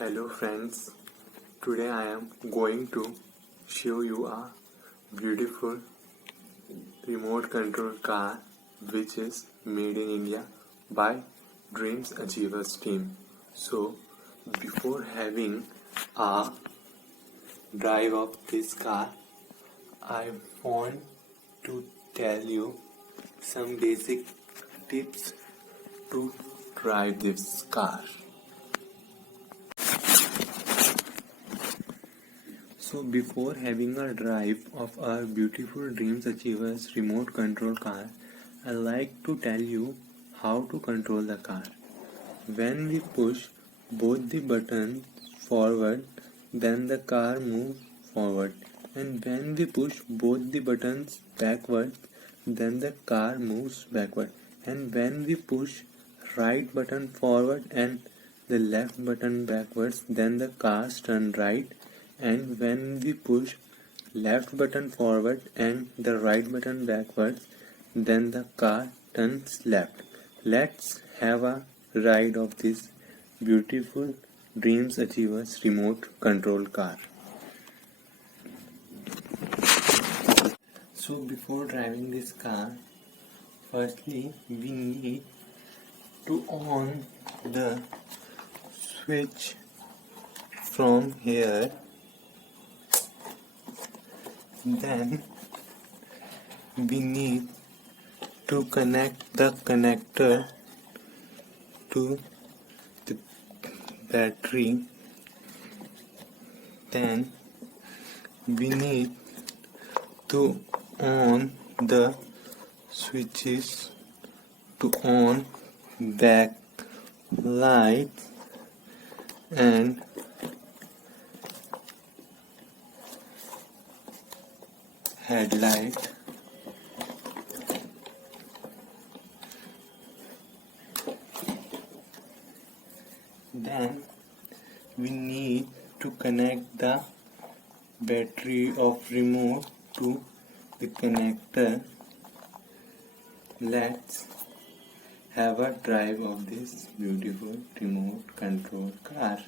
Hello friends, today I am going to show you a beautiful remote control car which is made in India by Dreams Achievers team. So before having a drive of this car, I want to tell you some basic tips to drive this car. So before having a drive of our beautiful Dreams Achievers remote control car, I like to tell you how to control the car. When we push both the buttons forward, then the car moves forward, and when we push both the buttons backward, then the car moves backward, and when we push right button forward and the left button backwards, then the cars turn right, and when we push left button forward and the right button backwards, then the car turns left. Let's have a ride of this beautiful Dreams Achievers remote control car. So before driving this car, firstly we need to on the switch from here. Then we need to connect the connector to the battery. Then we need to on the switches to on back light and headlight. Then we need to connect the battery of remote to the connector. Let's have a drive of this beautiful remote control car.